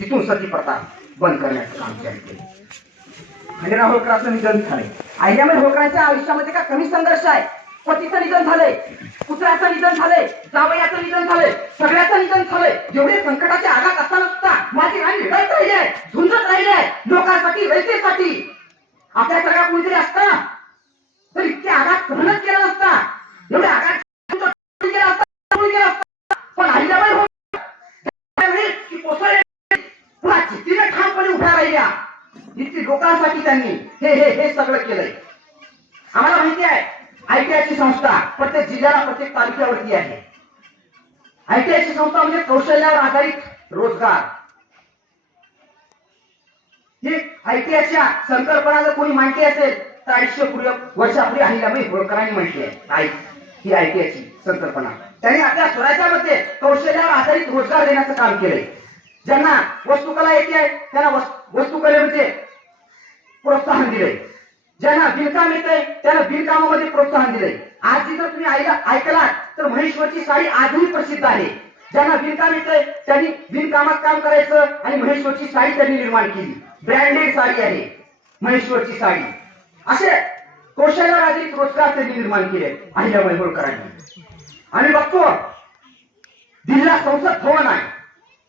तिथून सती प्रथा बंद करण्याचं काम त्यांनी केलं. खंडेराव होळकरांचं निधन झालंय. अहिल्याबाई होळकरांच्या आयुष्यामध्ये का कमी संघर्ष आहे? पतीचं निधन झालंय पुत्राचं निधन झालंय जावयाचं निधन झालंय सगळ्याचं निधन झालंय. जेवढे संकटाचे आघात असताना सुद्धा माझी राणी लढत राहिली आहे झुंजत राहिली आहे लोकांसाठी रयतेसाठी आपल्या सगळ्या कोणीतरी असता तर इतके आघात सहनच केला नसता एवढे आघात केला असता केला असता पण अहिल्याबाई होळकर त्यावेळी की कोसळले पुन्हा चित्तीने ठामपणे उभ्या इतकी लोकांसाठी त्यांनी हे हे हे सगळं केलंय. आम्हाला माहिती आहे आयटीआयची संस्था प्रत्येक जिल्ह्याला प्रत्येक तालुक्यावरती आहे. आयटीआयची संस्था म्हणजे कौशल्यावर आधारित रोजगार. ही आयटीआयच्या संकल्पना जर कोणी माहिती असेल तर अडीचशे वर्षापूर्वी अहिल्याबाई होळकरांनी म्हटली आहे. ही आयटीआयची संकल्पना. त्यांनी आपल्या स्वराज्यामध्ये कौशल्यावर आधारित रोजगार देण्याचं काम केलंय. ज्यांना वस्तुकला येते आहे त्यांना वस- वस्तुकलेमध्ये प्रोत्साहन दिले ज्यांना बिनकाम आहे त्यांना बिनकामामध्ये प्रोत्साहन दिले आज जर तुम्ही ऐकला ऐकलात तर महेश्वरची साडी आजही प्रसिद्ध आहे. ज्यांना बिनकाम येते त्यांनी बिनकामात काम करायचं आणि महेश्वरची साडी त्यांनी निर्माण केली. ब्रँडेड साडी आहे. महेश्वरची साडी. असे कौशल्यावर आधारित रोजगार त्यांनी निर्माण केले अहिल्या होळकरांनी आम्ही बघतो दिल्लीला संसद भवन आहे.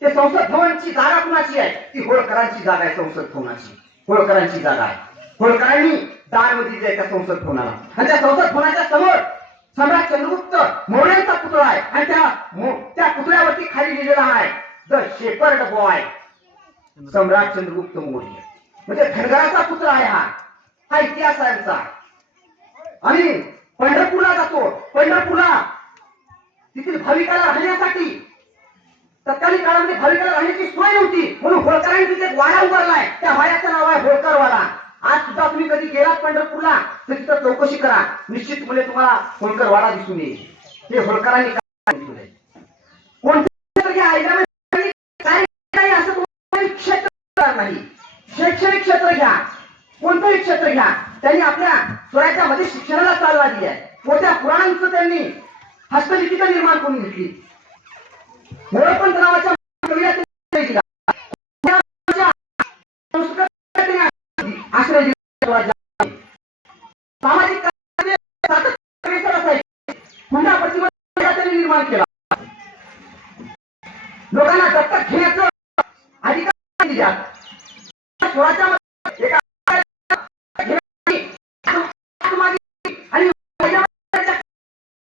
ते संसद भवनची जागा कुणाची आहे? ती होळकरांची जागा आहे संसद भवनाची. होळकरांची जागा आहे. होळकरांनी दान दिली आहे त्या संसद भवनाला. आणि त्या संसद भवनाच्या समोर सम्राट चंद्रगुप्त मौर्यांचा पुतळा आहे. आणि त्या त्या पुतळ्यावरती खाली लिहिलेला आहे the shepherd boy. Samrat Chandragupta Maurya म्हणजे धनगराचा पुतळा आहे हा. हा इतिहास आहे आमचा. आम्ही पंढरपूरला जातो. पंढरपूरला तिथील भाविकाला राहण्यासाठी तत्कालीन काळामध्ये भाविकाला राहण्याची सोय नव्हती. म्हणून होळकरांनी तिथे एक वाडा उभारलाय. त्या वाड्याचं नाव आहे होळकर वाडा आज सुद्धा तुम्ही कधी गेलात पंढरपूरला? तर तिथं चौकशी करा. निश्चित मुले तुम्हाला होळकर वाडा दिसून येईल. हे होळकरांनी काय घ्या काय नाही असं क्षेत्र नाही. शैक्षणिक क्षेत्र घ्या. कोणतंही क्षेत्र घ्या. त्यांनी आपल्या स्वराज्यामध्ये शिक्षणाला चालना दिली आहे. मोठ्या पुराणांचं त्यांनी हस्तलिपिका निर्माण करून घेतली. मोळपंत नावाच्या कवीला आश्रय दिला. सामाजिक कार्यामध्ये असायचे. प्रतिबंध त्यांनी निर्माण केला. लोकांना दत्तक घेण्याचं अधिकार दिला.